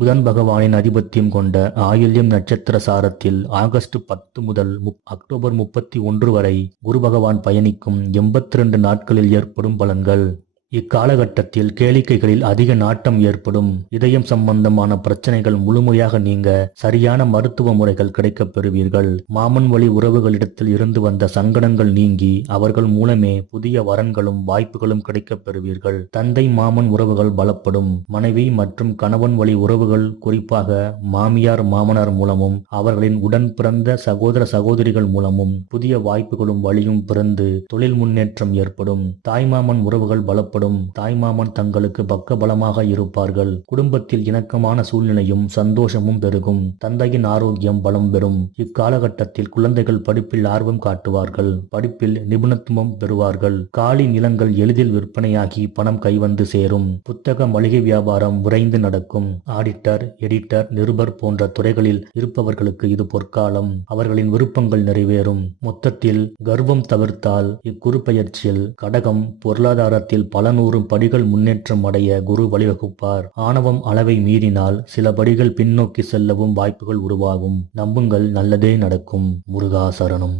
புதன் பகவானின் ஆதிபத்தியம் கொண்ட ஆயில்யம் நட்சத்திர சாரத்தில் ஆகஸ்ட் 10 முதல் அக்டோபர் 31 வரை குரு பகவான் பயணிக்கும் 82 நாட்களில் ஏற்படும் பலன்கள். இக்காலகட்டத்தில் கேளிக்கைகளில் அதிக நாட்டம் ஏற்படும். இதயம் சம்பந்தமான பிரச்சனைகள் முழுமையாக நீங்க சரியான மருத்துவ முறைகள் கிடைக்கப் பெறுவீர்கள். மாமன் வழி உறவுகளிடத்தில் இருந்து வந்த சங்கடங்கள் நீங்கி அவர்கள் மூலமே புதிய வரன்களும் வாய்ப்புகளும் கிடைக்கப் பெறுவீர்கள். தந்தை மாமன் உறவுகள் பலப்படும். மனைவி மற்றும் கணவன் வழி உறவுகள், குறிப்பாக மாமியார் மாமனார் மூலமும் அவர்களின் உடன் பிறந்த சகோதர சகோதரிகள் மூலமும் புதிய வாய்ப்புகளும் வழியும் பிறந்து தொழில் முன்னேற்றம் ஏற்படும். தாய்மாமன் உறவுகள் பலப்படும். தாய்மாமன் தங்களுக்கு பக்கபலமாக இருப்பார்கள். குடும்பத்தில் இணக்கமான சூழ்நிலையும் சந்தோஷமும் பெருகும். தந்தையின் ஆரோக்கியம் பலம் பெறும். இக்காலகட்டத்தில் குழந்தைகள் படிப்பில் ஆர்வம் காட்டுவார்கள். படிப்பில் நிபுணத்துவம் பெறுவார்கள். காலி நிலங்கள் எளிதில் விற்பனையாகி பணம் கைவந்து சேரும். புத்தக மளிகை வியாபாரம் விரைந்து நடக்கும். ஆடிட்டர், எடிட்டர், நிருபர் போன்ற துறைகளில் இருப்பவர்களுக்கு இது பொற்காலம். அவர்களின் விருப்பங்கள் நிறைவேறும். மொத்தத்தில் கர்வம் தவிர்த்தால் இக்குரு பெயர்ச்சியில் கடகம் பொருளாதாரத்தில் பல 100 படிகள் முன்னேற்றம் அடைய குரு வழிவகுப்பார். ஆணவம் அளவை மீறினால் சில படிகள் பின்னோக்கி செல்லவும் வாய்ப்புகள் உருவாகும். நம்புங்கள், நல்லதே நடக்கும். முருகா சரணம்.